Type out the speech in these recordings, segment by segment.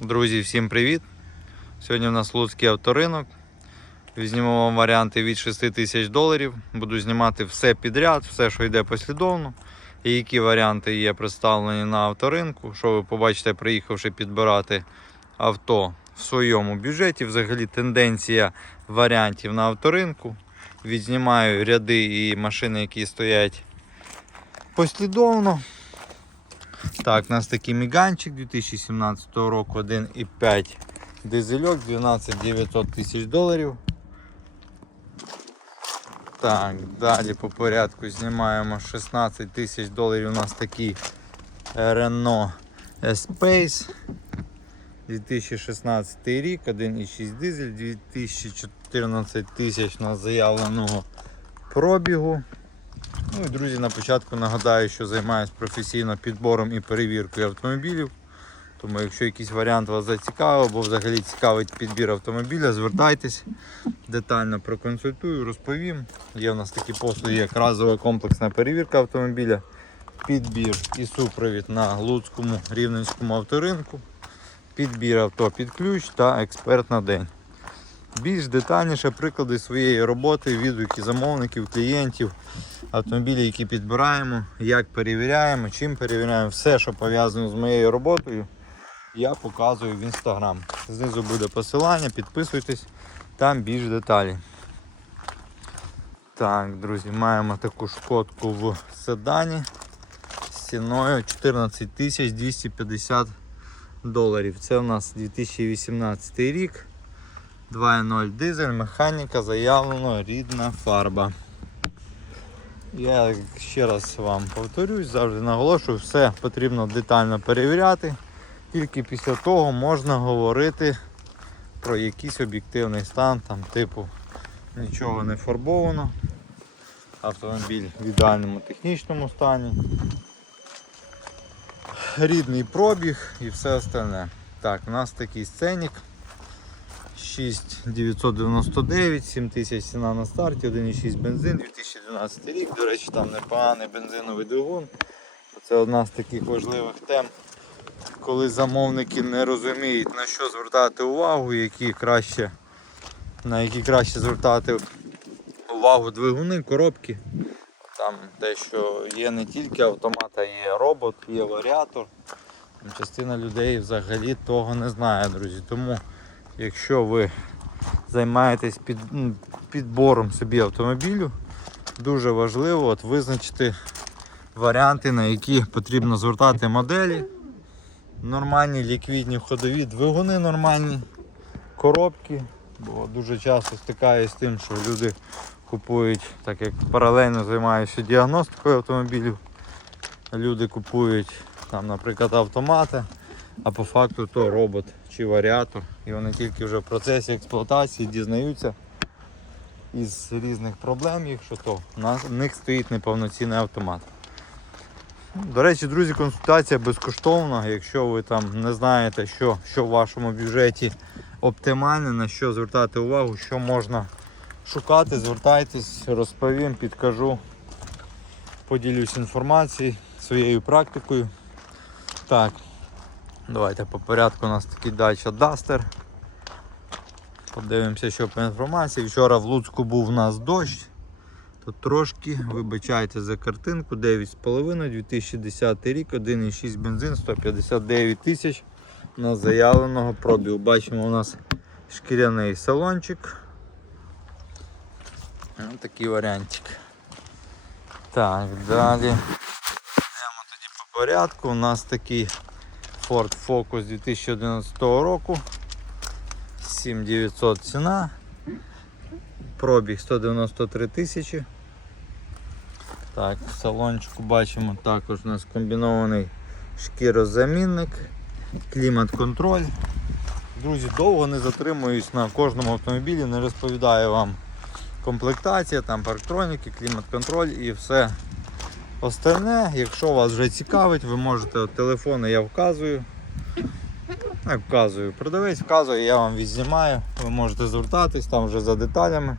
Друзі, всім привіт! Сьогодні у нас Луцький авторинок. Візьмемо вам варіанти від 6 тисяч доларів. Буду знімати все підряд, все, що йде послідовно. І які варіанти є представлені на авторинку. Що ви побачите, приїхавши підбирати авто в своєму бюджеті. Взагалі тенденція варіантів на авторинку. Відзнімаю ряди і машини, які стоять послідовно. Так, у нас такий міганчик 2017 року 1,5 дизельок 12 900 тисяч доларів. Так, далі по порядку знімаємо 16 тисяч доларів. У нас такий Renault Espace 2016 рік, 1,6 дизель, 2014 тисяч на заявленого пробігу. Ну і друзі, на початку нагадаю, що займаюся професійно підбором і перевіркою автомобілів. Тому якщо якийсь варіант вас зацікавив або взагалі цікавить підбір автомобіля, звертайтесь, детально проконсультую, розповім. Є у нас такі послуги, як разова комплексна перевірка автомобіля, підбір і супровід на Луцькому рівненському авторинку, підбір авто під ключ та експерт на день. Більш детальніше приклади своєї роботи, відгуки замовників, клієнтів, автомобілі, які підбираємо, як перевіряємо, чим перевіряємо, все, що пов'язано з моєю роботою, я показую в інстаграм. Знизу буде посилання, підписуйтесь, там більш деталі. Так, друзі, маємо таку шкодку в седані з ціною 14 250 доларів. Це у нас 2018 рік. 2.0 дизель, механіка, заявлено рідна фарба. Я ще раз вам повторюсь, завжди наголошую, все потрібно детально перевіряти. Тільки після того можна говорити про якийсь об'єктивний стан, там, типу нічого не фарбовано. Автомобіль в ідеальному технічному стані. Рідний пробіг і все остальне. Так, у нас такий сценік. 6999, 7000 ціна на старті, 1,6 бензин, 2012 рік. До речі, там непоганий бензиновий двигун. Це одна з таких важливих тем, коли замовники не розуміють на що звертати увагу, які краще, на які краще звертати увагу двигуни, коробки. Там те, що є не тільки автомат, а є робот, є варіатор. Частина людей взагалі того не знає, друзі. Тому якщо ви займаєтесь під, ну, підбором собі автомобілю, дуже важливо от визначити варіанти, на які потрібно звертати моделі. Нормальні ліквідні ходові, двигуни нормальні, коробки, бо дуже часто стикаюся з тим, що люди купують, так як паралельно займаюся діагностикою автомобілів, люди купують там, наприклад, автомати, а по факту то робот чи варіатор. І вони тільки вже в процесі експлуатації дізнаються із різних проблем їх, що то на них стоїть неповноцінний автомат. До речі, друзі, консультація безкоштовна. Якщо ви там не знаєте, що, що в вашому бюджеті оптимальне, на що звертати увагу, що можна шукати, звертайтесь, розповім, підкажу, поділюсь інформацією, своєю практикою. Так, давайте по порядку у нас такий дача Duster. Подивимося, що по інформації. Вчора в Луцьку був у нас дощ. То трошки, вибачайте за картинку, 9,5, 2010 рік, 1,6 бензин, 159 тисяч на заявленого пробігу. Бачимо у нас шкіряний салончик. Ось такий варіантик. Так, далі. Йдемо тоді по порядку. У нас такий Ford Focus 2011 року. 7900 ціна. Пробіг 193 тисячі. Так, в салончику бачимо також у нас комбінований шкірозамінник, клімат-контроль. Друзі, довго не затримуюсь на кожному автомобілі, не розповідаю вам комплектація, там парктроніки, клімат-контроль і все остальне. Якщо вас вже цікавить, ви можете телефони я вказую. Як вказую, продавець вказує, я вам відзнімаю, ви можете звертатись там вже за деталями,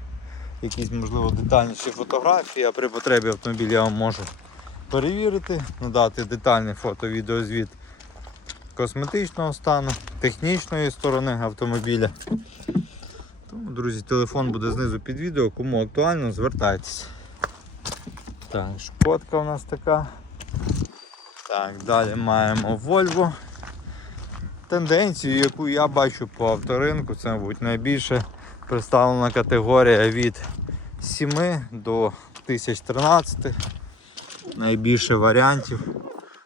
якісь можливо детальніші фотографії, а при потребі автомобіль я вам можу перевірити, надати детальний фото-відеозвіт косметичного стану, технічної сторони автомобіля. Тому, друзі, телефон буде знизу під відео. Кому актуально, звертайтеся. Так, шкодка у нас така. Так, далі маємо Volvo. Тенденцію, яку я бачу по авторинку, це, мабуть, найбільше представлена категорія від 7 до 1013. Найбільше варіантів.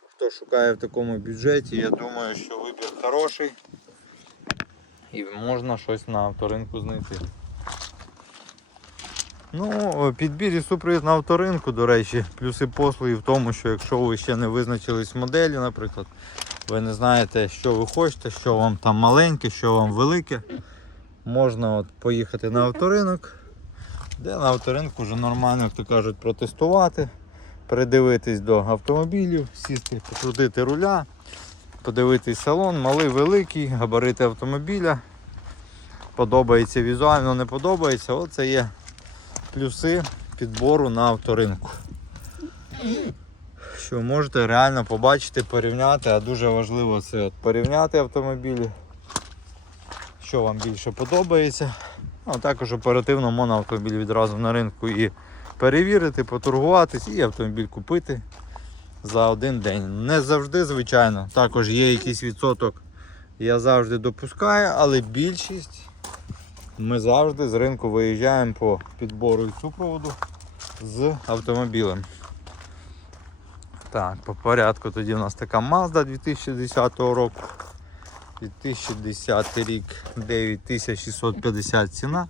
Хто шукає в такому бюджеті, я думаю, що вибір хороший і можна щось на авторинку знайти. Ну, підбір і супровід на авторинку, до речі, плюси послуги в тому, що якщо ви ще не визначились моделі, наприклад, ви не знаєте, що ви хочете, що вам там маленьке, що вам велике, можна от поїхати на авторинок, де на авторинку вже нормально, як то кажуть, протестувати, придивитись до автомобілів, сісти, покрутити руля, подивитись салон, малий, великий, габарити автомобіля. Подобається візуально, не подобається. Оце є плюси підбору на авторинку. Що можете реально побачити, порівняти, а дуже важливо це от порівняти автомобілі, що вам більше подобається. А також оперативно можна автомобіль відразу на ринку і перевірити, поторгуватись і автомобіль купити за один день. Не завжди, звичайно, також є якийсь відсоток, я завжди допускаю, але більшість ми завжди з ринку виїжджаємо по підбору і супроводу з автомобілем. Так, по порядку тоді у нас така Mazda 2010 року. 2010 рік 9650 ціна.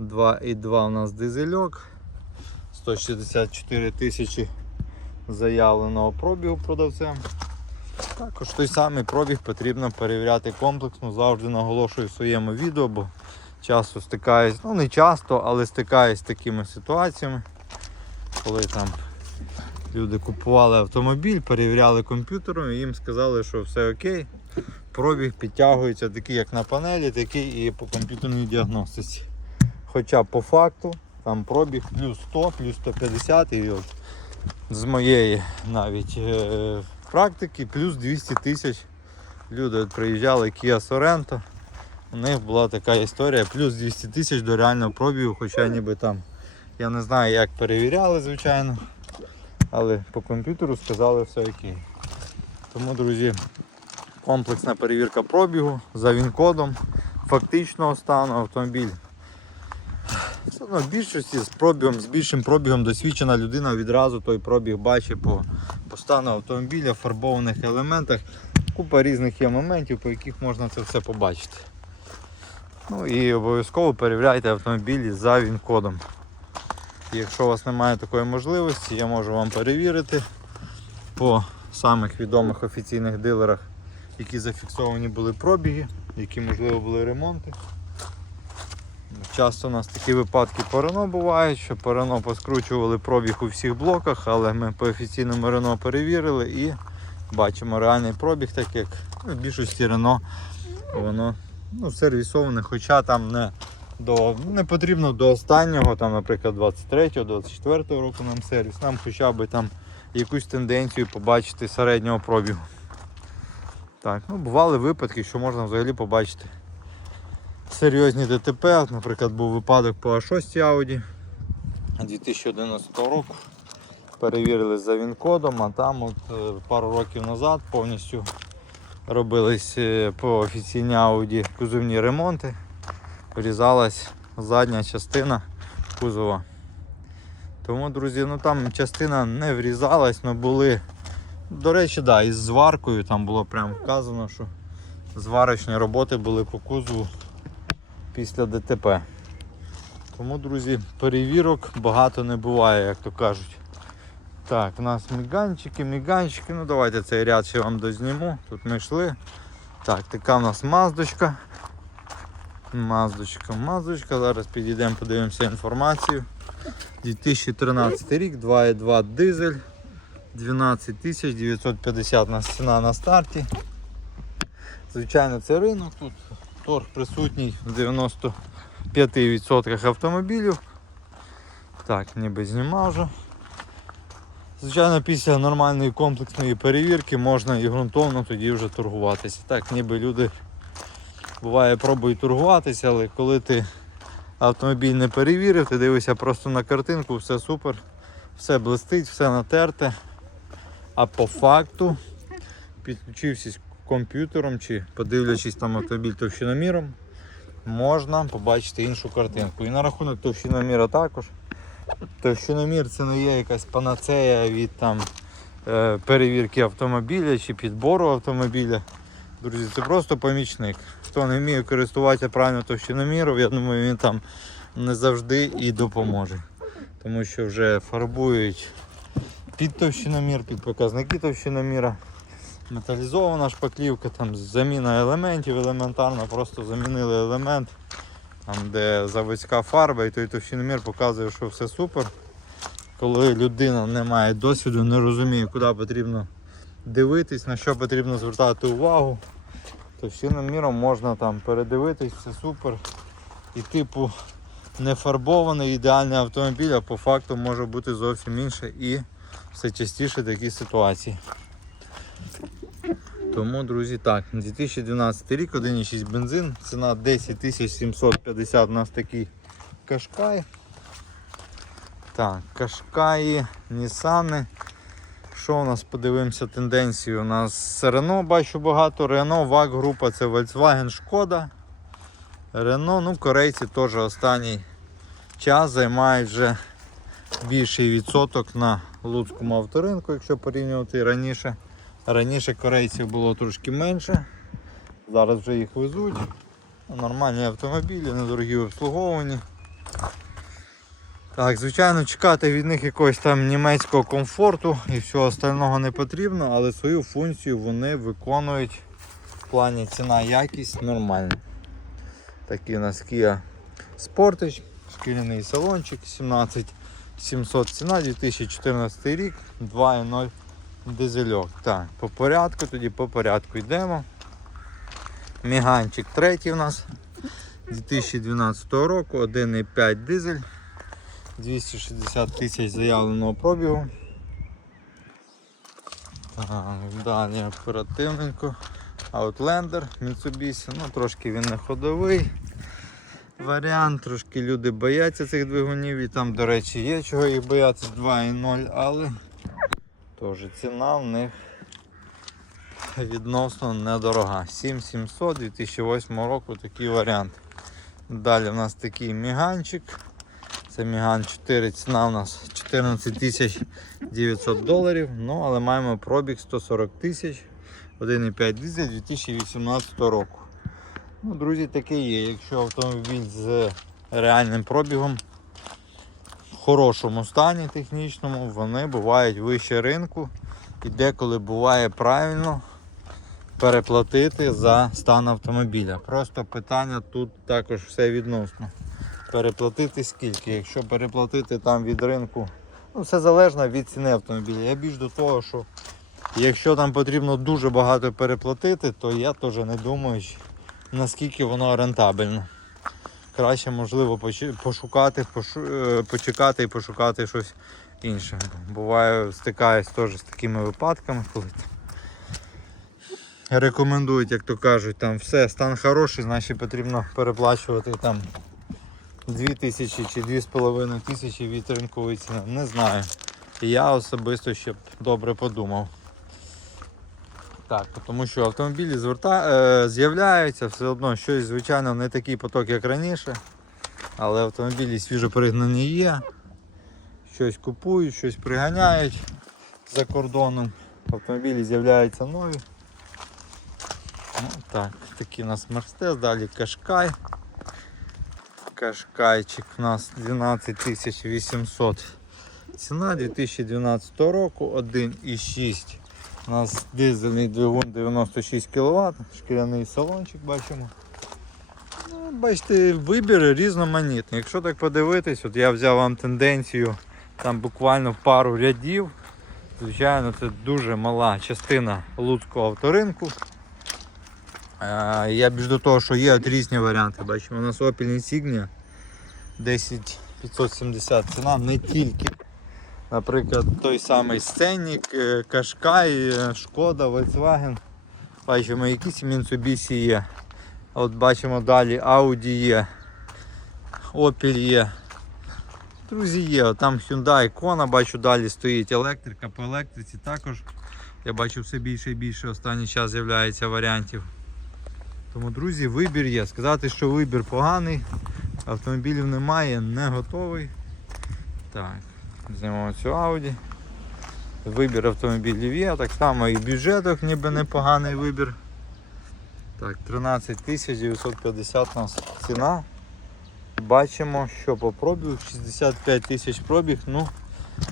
2,2 у нас дизельок. 164 тисячі заявленого пробігу продавцем. Також той самий пробіг потрібно перевіряти комплексно, завжди наголошую в своєму відео, бо часто стикаюсь, ну не часто, але стикаюсь з такими ситуаціями, коли там люди купували автомобіль, перевіряли комп'ютером і їм сказали, що все окей. Пробіг підтягується такий, як на панелі, такий і по комп'ютерній діагностиці. Хоча по факту там пробіг плюс 100, плюс 150 і от з моєї навіть е, практики плюс 200 тисяч. Люди приїжджали Kia Sorento. У них була така історія, плюс 200 тисяч до реального пробігу, хоча ніби там, я не знаю як перевіряли, звичайно. Але по комп'ютеру сказали все окей. Тому, друзі, комплексна перевірка пробігу за він-кодом, фактичного стану автомобіль. Все одно в більшості з пробігом, з більшим пробігом досвідчена людина відразу той пробіг бачить по, по стану автомобіля, фарбованих елементах. Купа різних є моментів, по яких можна це все побачити. Ну і обов'язково перевіряйте автомобілі за він-кодом. Якщо у вас немає такої можливості, я можу вам перевірити по самих відомих офіційних дилерах, які зафіксовані були пробіги, які можливо були ремонти. Часто у нас такі випадки по Рено бувають, що по Рено поскручували пробіг у всіх блоках, але ми по офіційному Рено перевірили і бачимо реальний пробіг, так як в більшості Рено воно ну, сервісоване, хоча там не до, не потрібно до останнього, там, наприклад, 23-24 року нам сервіс, нам хоча б там якусь тенденцію побачити середнього пробігу. Так, ну бували випадки, що можна взагалі побачити серйозні ДТП. Наприклад, був випадок по А6 Audi 2011 року. Перевірили за він-кодом, а там от, е, пару років назад повністю робились е, по офіційній Audi кузовні ремонти. Врізалась задня частина кузова. Тому, друзі, ну там частина не врізалась, але були. До речі, да, із зваркою там було прямо вказано, що зварочні роботи були по кузову після ДТП. Тому, друзі, перевірок багато не буває, як то кажуть. Так, у нас міганчики, міганчики. Ну давайте цей ряд ще вам дозніму. Тут ми йшли. Так, така у нас маздочка. Маздочка, маздочка. Зараз підійдемо, подивимося інформацію. 2013 рік, 2,2 дизель, 12 950 на ціна на старті. Звичайно, це ринок, тут торг присутній в 95% автомобілів. Так, ніби знімав вже. Звичайно, після нормальної комплексної перевірки можна і ґрунтовно тоді вже торгуватися. Так, ніби люди буває пробують торгуватися, але коли ти автомобіль не перевірив, ти дивишся просто на картинку, все супер, все блистить, все натерте. А по факту, підключившись комп'ютером чи подивлячись там автомобіль товщиноміром, можна побачити іншу картинку. І на рахунок товщиноміра також. Товщиномір це не є якась панацея від там, е, перевірки автомобіля чи підбору автомобіля. Друзі, це просто помічник. Хто не вміє користуватися правильно товщиноміром, я думаю, він там не завжди і допоможе. Тому що вже фарбують під товщиномір, під показники товщиноміра. Металізована шпаклівка, там заміна елементів елементарно, просто замінили елемент, де заводська фарба і той товщиномір показує, що все супер. Коли людина не має досвіду, не розуміє, куди потрібно дивитись, на що потрібно звертати увагу, товщиноміром можна там передивитись, все супер. І типу не фарбований ідеальний автомобіль, а по факту може бути зовсім інше і все частіше такі ситуації. Тому, друзі, так, 2012 рік, 1,6 бензин, ціна 10 750 у нас такий кашкай. Так, кашкаї, Нісани. Що у нас подивимося тенденцію? У нас Рено бачу багато, Рено, ВАГ група це Volkswagen, Шкода. Рено, ну корейці теж останній час займають вже більший відсоток на Луцькому авторинку, якщо порівнювати раніше. Раніше корейців було трошки менше. Зараз вже їх везуть. Нормальні автомобілі, недорогі обслуговані. Так, звичайно, чекати від них якогось там німецького комфорту і всього остального не потрібно, але свою функцію вони виконують в плані ціна якість нормально. Такий у нас Kia Sportage, шкіряний салончик, 17700 ціна, 2014 рік, 2.0 дизельок. Так, по порядку, тоді по порядку йдемо. Міганчик третій у нас 2012 року, 1,5 дизель, 260 тисяч заявленого пробігу. Так, далі оперативненько. Outlander Mitsubishi, ну трошки він не ходовий варіант, трошки люди бояться цих двигунів і там, до речі, є чого їх боятися 2.0, але теж ціна в них відносно недорога. 7700 2008 року такий варіант. Далі в нас такий міганчик. Це Міган 4, ціна у нас 14 900 доларів, ну але маємо пробіг 140 тисяч, 1,5 дизель 2018 року. Ну, Друзі, таке є. Якщо автомобіль з реальним пробігом хорошому стані технічному, вони бувають вище ринку і деколи буває правильно переплатити за стан автомобіля. Просто питання тут також все відносно. Переплатити скільки? Якщо переплатити там від ринку, ну все залежно від ціни автомобіля. Я більш до того, що якщо там потрібно дуже багато переплатити, то я теж не думаю, наскільки воно рентабельно. Краще, можливо, пошукати, пошу- е, почекати і пошукати щось інше. Буває, стикаюсь теж з такими випадками, коли там рекомендують, як то кажуть, там все, стан хороший, значить потрібно переплачувати там 2000 чи 2500 від ринкової ціни. Не знаю. Я особисто ще б добре подумав. Так, тому що автомобілі зверта... е, з'являються, все одно щось, звичайно, не такий поток, як раніше. Але автомобілі свіжопригнані є. Щось купують, щось приганяють за кордоном. Автомобілі з'являються нові. Ну, так, такий у нас Мерседес, далі Кашкай. Кашкайчик у нас 12 800 ціна 2012 року, 1,6 у нас дизельний двигун 96 кВт, шкіряний салончик бачимо. Ну, бачите, вибір різноманітний. Якщо так подивитись, от я взяв вам тенденцію там буквально в пару рядів. Звичайно, це дуже мала частина луцького авторинку. Е, Я більш до того, що є от різні варіанти. Бачимо, у нас Opel Insignia 10570 ціна не тільки Наприклад, той самий Сценник, е, Кашкай, е, Шкода, Volkswagen. Бачимо, якісь Mitsubishi є. От бачимо далі Audi є, Opel є. Друзі, є, От там Hyundai Kona, бачу далі стоїть електрика, по електриці також. Я бачу все більше і більше останній час з'являється варіантів. Тому, друзі, вибір є. Сказати, що вибір поганий, автомобілів немає, не готовий. Так, знімемо цю Audi. Вибір автомобілів є, так само і бюджеток ніби непоганий вибір. Так, 13 950 у нас ціна. Бачимо, що по пробігу 65 тисяч пробіг, ну,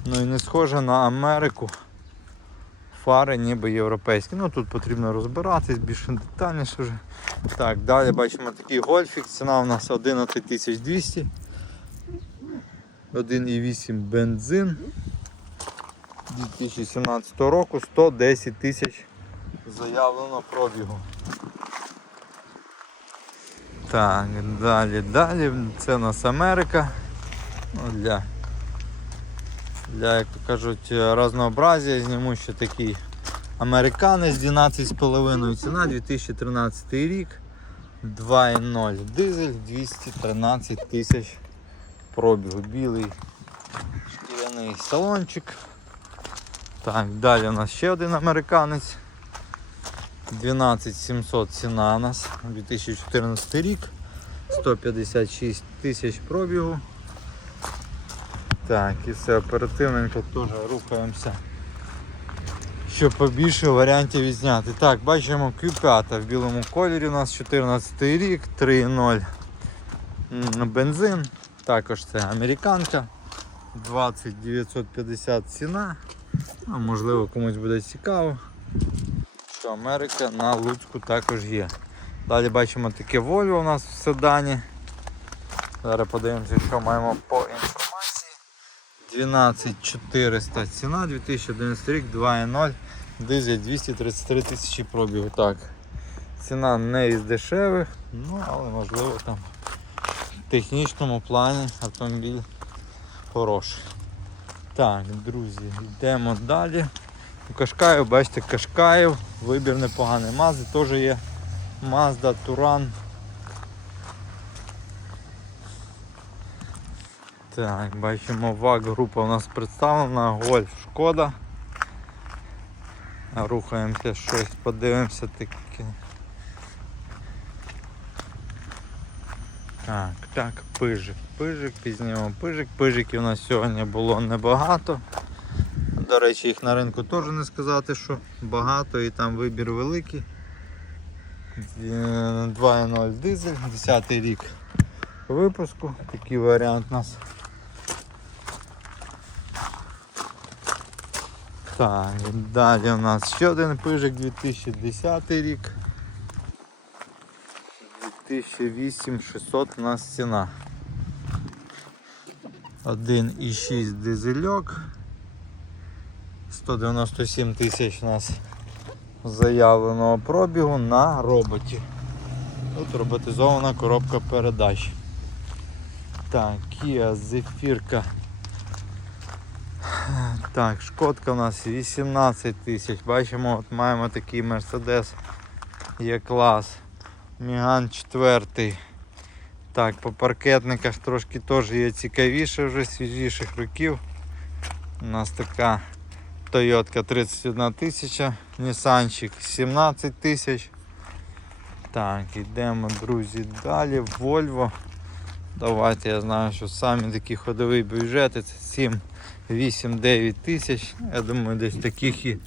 ну і не схоже на Америку. Фари ніби європейські. Ну тут потрібно розбиратись більш детальніше вже. Так, далі бачимо такий гольфік. Ціна у нас 11 200. 1,8 бензин. 2017 року 110 тисяч заявлено пробігу. Так, далі, далі. Це у нас Америка. Ну, для, для, як то кажуть, разнообразія зніму ще такий американець 12,5 ціна 2013 рік. 2,0 дизель 213 тисяч пробігу. Білий шкіряний салончик. Так, далі у нас ще один американець. 12700 ціна у нас 2014 рік. 156 тисяч пробігу. Так, і все оперативненько теж рухаємося. Щоб побільше варіантів відзняти. Так, бачимо Q5 в білому кольорі у нас 14 рік, 3.0 бензин. Також це американка. 20950 ціна. Ну, можливо комусь буде цікаво, що Америка на Луцьку також є. Далі бачимо таке Volvo у нас в седані. Зараз подивимося, що маємо по інформації. 12400 ціна, 2011 рік, 2.0, дизель 233 тисячі пробігу. Так. Ціна не із дешевих, ну але можливо там технічному плані автомобіль хороший. Так, друзі, йдемо далі. У Кашкаїв, бачите, Кашкаїв, вибір непоганий. Мазди теж є. Mazda, Туран. Так, бачимо, ВАГ група у нас представлена, Гольф, Шкода. Рухаємося щось, подивимося таке. Так, так, пижик, пижик, пізнімо пижик. Пижиків у нас сьогодні було небагато. До речі, їх на ринку теж не сказати, що багато і там вибір великий. Е, 2.0 дизель, 10 рік випуску. Такий варіант у нас. Так, далі у нас ще один пижик 2010 рік. 2008 600 у нас ціна. 1,6 дизельок. 197 тисяч у нас заявленого пробігу на роботі. Тут роботизована коробка передач. Так, Kia Zephyr. Так, шкодка у нас 18 тисяч. Бачимо, от маємо такий Mercedes Є-клас. Міган 4. Так, по паркетниках трошки теж є цікавіше вже свіжіших років. У нас така Toyota 31 тисяча, Нісанчик 17 тисяч. Так, йдемо, друзі, далі. Volvo. Давайте я знаю, що самі такі ходові бюджети це 7, 8, 9 тисяч. Я думаю, десь таких і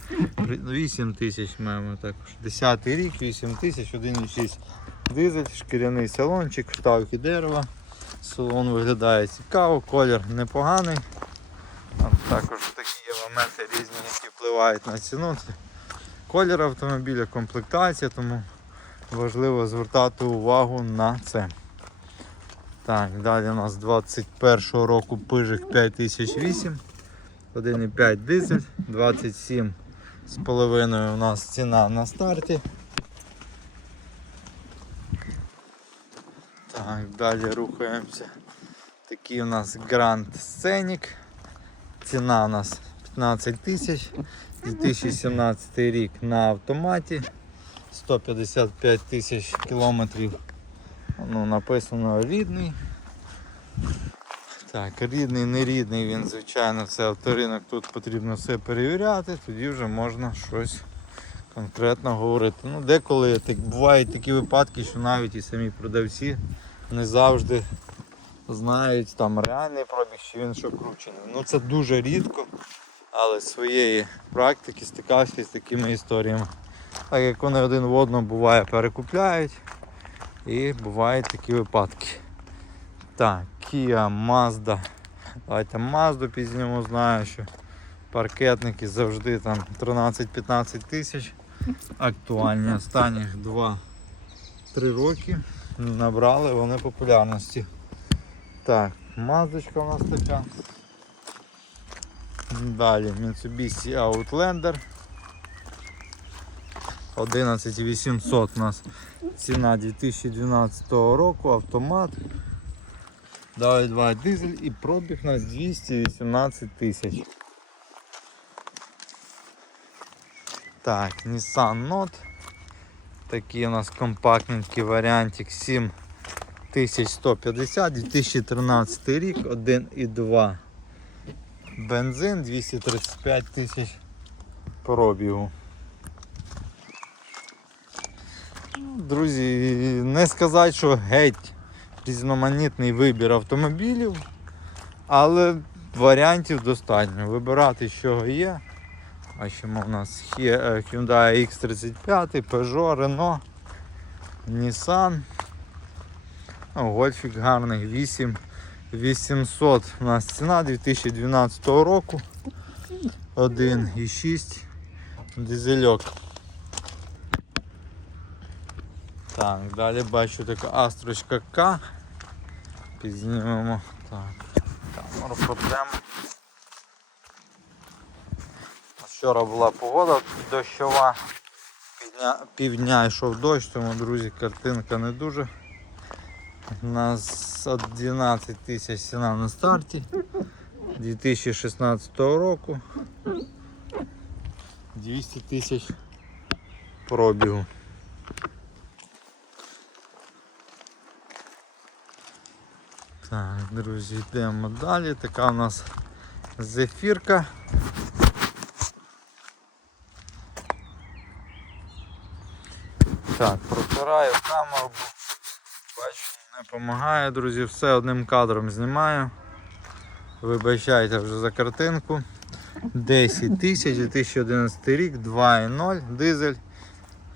8 тисяч маємо також. 10 рік, 8 тисяч, 1,6 дизель, шкіряний салончик, вставки дерева. Салон виглядає цікаво, колір непоганий. Там також такі є моменти різні, які впливають на ціну. Колір автомобіля, комплектація, тому важливо звертати увагу на це. Так, далі у нас 21 року пижик 5008, 1,5 дизель, 27 з половиною у нас ціна на старті. Так, далі рухаємося. Такий у нас Grand Scenic Ціна у нас 15 тисяч. 2017 рік на автоматі. 155 тисяч кілометрів. Ну, написано рідний. Так, рідний, не рідний, він, звичайно, це авторинок, тут потрібно все перевіряти, тоді вже можна щось конкретно говорити. Ну, деколи так, бувають такі випадки, що навіть і самі продавці не завжди знають там реальний пробіг, чи він що кручений. Ну це дуже рідко, але з своєї практики стикався з такими історіями. Так як вони один в одному буває перекупляють і бувають такі випадки. Так, Kia, Mazda. Давайте Mazda пізніму, знаю, що паркетники завжди там 13-15 тисяч. Актуальні останніх 2-3 роки набрали вони популярності. Так, мазочка у нас така. Далі Mitsubishi Outlander. 11800 у нас ціна 2012 року, автомат. Далі 2 дизель і пробіг у нас 218 тисяч. Так, Nissan Note. Такий у нас компактненький варіантик 7150, 2013 рік, 1,2 бензин, 235 тисяч пробігу. Ну, Друзі, не сказати, що геть різноманітний вибір автомобілів, але варіантів достатньо. Вибирати, що є. Бачимо, у нас е, Hyundai X35, Peugeot, Renault, Nissan. Гольфік гарний 8 800 у нас ціна 2012 року. 1,6 дизельок. Так, далі бачу така астрочка К. Підзнімемо. Так, камеру проблема. Вчора була погода дощова, півдня, півдня йшов дощ, тому, друзі, картинка не дуже. У нас 11 тисяч ціна на старті 2016 року. 200 тисяч пробігу. Так, друзі, йдемо далі. Така у нас зефірка. Так, протираю камеру, бачу, не допомагає, друзі, все одним кадром знімаю. Вибачайте вже за картинку. 10 тисяч, 2011 рік, 2.0, дизель,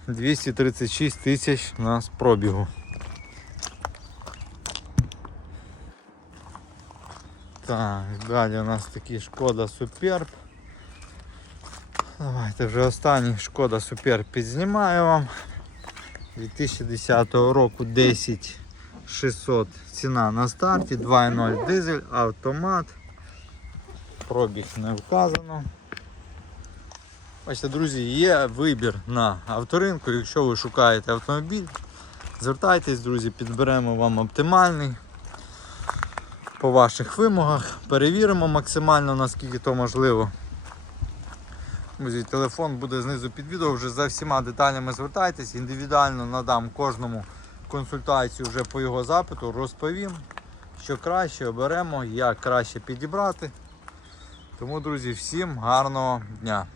236 тисяч у нас пробігу. Так, далі у нас такий шкода Суперб. Давайте вже останній шкода Суперб підзнімаю вам. 2010 року 10 600 ціна на старті, 2.0 дизель, автомат. Пробіг не вказано. Бачите, друзі, є вибір на авторинку. Якщо ви шукаєте автомобіль, звертайтесь, друзі, підберемо вам оптимальний по ваших вимогах. Перевіримо максимально наскільки то можливо. Друзі, телефон буде знизу під відео, вже за всіма деталями звертайтесь, індивідуально надам кожному консультацію вже по його запиту, розповім, що краще оберемо, як краще підібрати. Тому, друзі, всім гарного дня!